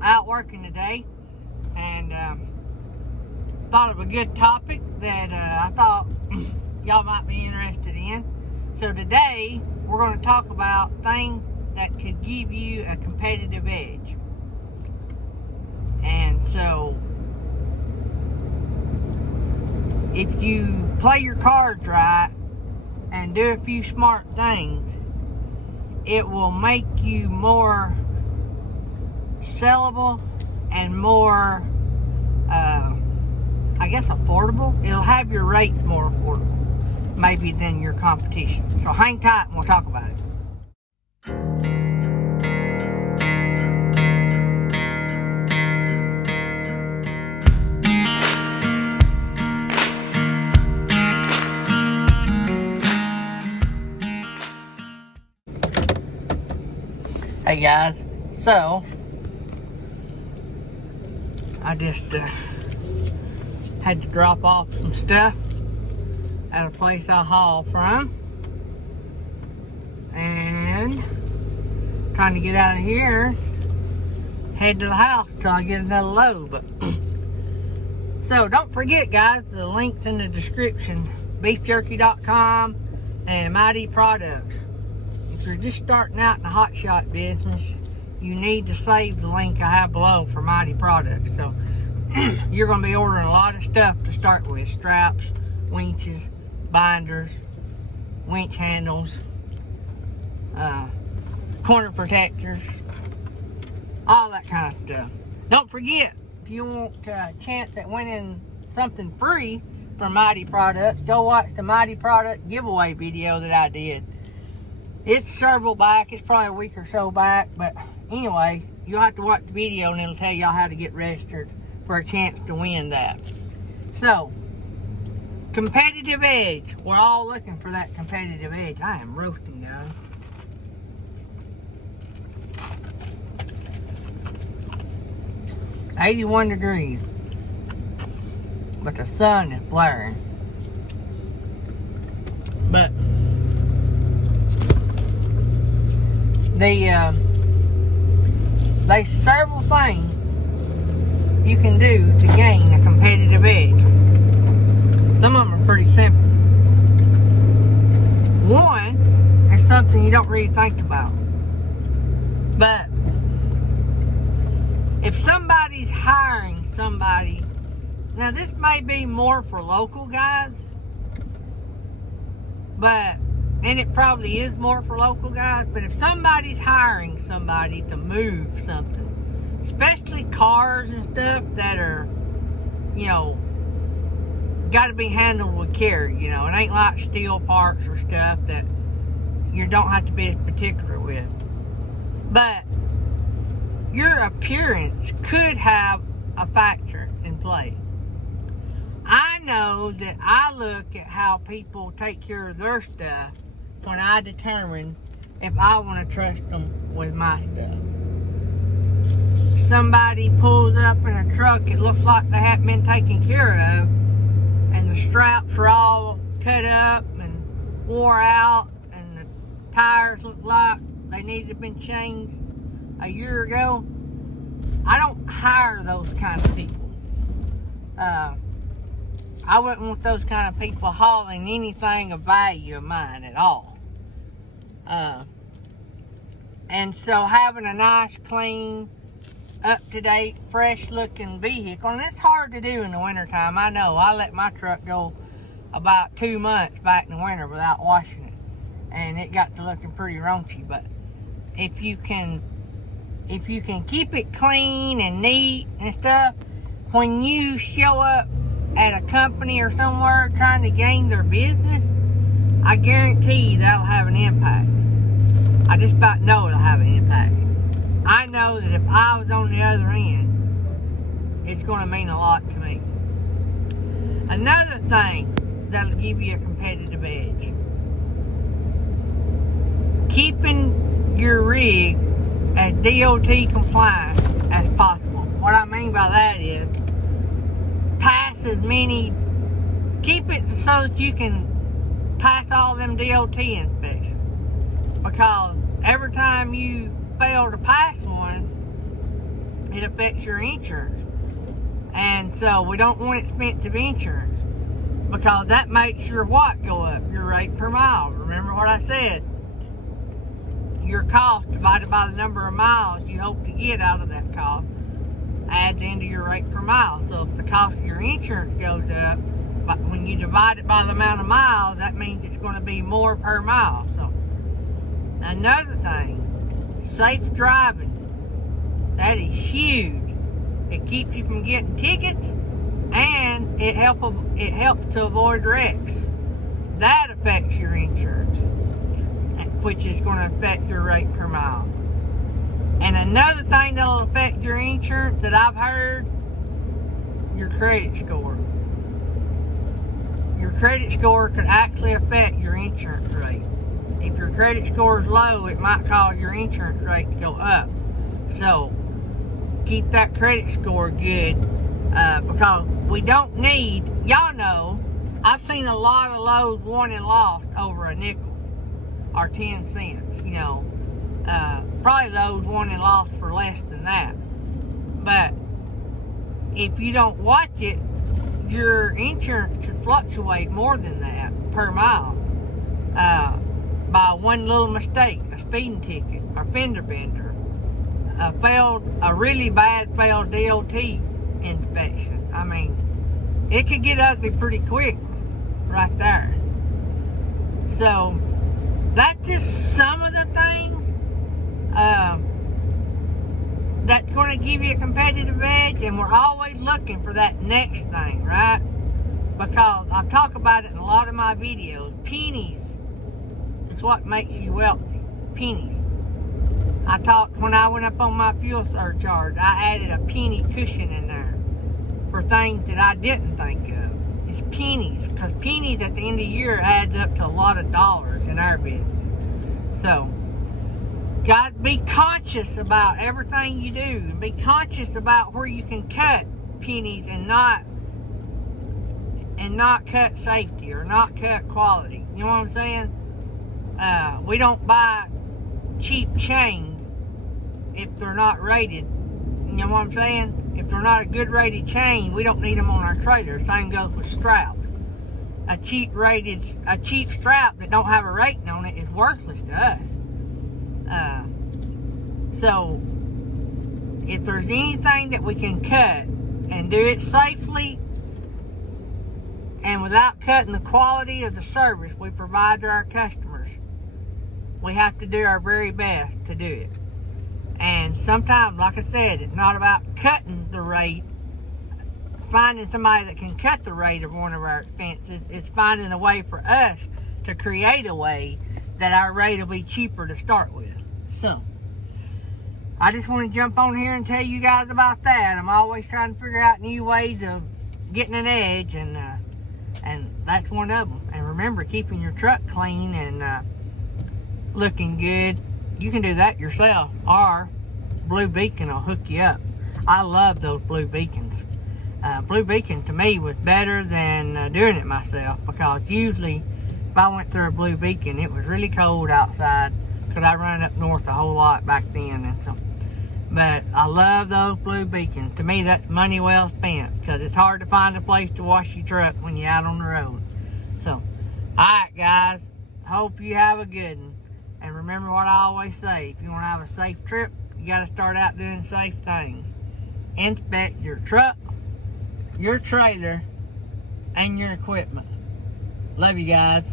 out working today, and thought of a good topic that I thought y'all might be interested in. So today we're going to talk about things that could give you a competitive edge. And so if you play your cards right and do a few smart things, it will make you more sellable and more, I guess, affordable. It'll have your rates more affordable, maybe, than your competition. So hang tight and we'll talk about it. Hey guys, so I just had to drop off some stuff at a place I haul from, and trying to get out of here, head to the house till I get another load. But so don't forget, guys, the links in the description: beefjerky.com and Mytee Products. If you're just starting out in the Hotshot business, you need to save the link I have below for Mytee Products. So you're going to be ordering a lot of stuff to start with: straps, winches, binders, winch handles, corner protectors, all that kind of stuff. Don't forget, if you want a chance at winning something free from Mytee Products, go watch the Mytee Product giveaway video that I did. It's several back. It's probably a week or so back. But anyway, you'll have to watch the video and it'll tell y'all how to get registered for a chance to win that. So, competitive edge. We're all looking for that competitive edge. I am roasting, guys. It's 81 degrees. But the sun is blaring. But there's several things you can do to gain a competitive edge. Some of them are pretty simple. One is something you don't really think about. But if somebody's hiring somebody, now this may be more for local guys, and it probably is more for local guys, but if somebody's hiring somebody to move something, especially cars and stuff that are, got to be handled with care, it ain't like steel parts or stuff that you don't have to be as particular with. But your appearance could have a factor in play. I know that I look at how people take care of their stuff when I determine if I want to trust them with my stuff. Somebody pulls up in a truck, it looks like they haven't been taken care of, and the straps are all cut up and wore out, and the tires look like they need to have been changed a year ago. I don't hire those kind of people. I wouldn't want those kind of people hauling anything of value of mine at all. And so having a nice, clean, up-to-date, fresh-looking vehicle, and it's hard to do in the wintertime. I know. I let my truck go about 2 months back in the winter without washing it, and it got to looking pretty raunchy. But if you can keep it clean and neat and stuff, when you show up at a company or somewhere trying to gain their business, I guarantee you that'll have an impact. I just about know it'll have an impact. I know that if I was on the other end, it's going to mean a lot to me. Another thing that'll give you a competitive edge: keeping your rig as DOT compliant as possible. What I mean by that is, pass as many, keep it so that you can pass all them DOT inspections. Because every time you fail to pass one, it affects your insurance. And so we don't want expensive insurance, because that makes your what go up? Your rate per mile. Remember what I said? Your cost divided by the number of miles you hope to get out of that cost adds into your rate per mile. So if the cost of your insurance goes up, but when you divide it by the amount of miles, that means it's going to be more per mile. So another thing, safe driving. That is huge. It keeps you from getting tickets, and it helps to avoid wrecks. That affects your insurance, which is going to affect your rate per mile. And another thing that will affect your insurance that I've heard, your credit score. Your credit score could actually affect your insurance rate. If your credit score is low, it might cause your insurance rate to go up. So keep that credit score good, because we don't need, y'all know, I've seen a lot of loads won and lost over a nickel or 10 cents, you know. Probably those won and lost for less than that. But if you don't watch it, your insurance could fluctuate more than that per mile, by one little mistake, a speeding ticket, or fender bender, a really bad failed DOT inspection. I mean, it could get ugly pretty quick right there. So that's just some of the things that's going to give you a competitive edge, and we're always looking for that next thing, right? Because I've talked about it in a lot of my videos. Pennies is what makes you wealthy. Pennies. I talked when I went up on my fuel surcharge, I added a penny cushion in there for things that I didn't think of. It's pennies, because pennies at the end of the year adds up to a lot of dollars in our business. So guys, be conscious about everything you do, and be conscious about where you can cut pennies and not cut safety or not cut quality. You know what I'm saying? We don't buy cheap chains if they're not rated. You know what I'm saying? If they're not a good rated chain, we don't need them on our trailer. Same goes with straps. A cheap strap that don't have a rating on it is worthless to us. So if there's anything that we can cut and do it safely and without cutting the quality of the service we provide to our customers, we have to do our very best to do it. And sometimes, like I said, it's not about cutting the rate, finding somebody that can cut the rate of one of our expenses. It's finding a way for us to create a way that our rate will be cheaper to start with. So I just want to jump on here and tell you guys about that. I'm always trying to figure out new ways of getting an edge, and that's one of them. And remember, keeping your truck clean and looking good. You can do that yourself, or Blue Beacon will hook you up. I love those Blue Beacons. Blue Beacon to me was better than doing it myself, because usually if I went through a Blue Beacon, it was really cold outside, because I run up north a whole lot back then, and so. But I love those Blue Beacons. To me, that's money well spent, because it's hard to find a place to wash your truck when you're out on the road. So, alright guys, hope you have a good one. And remember what I always say, if you want to have a safe trip, you got to start out doing safe things. Inspect your truck, your trailer, and your equipment. Love you guys.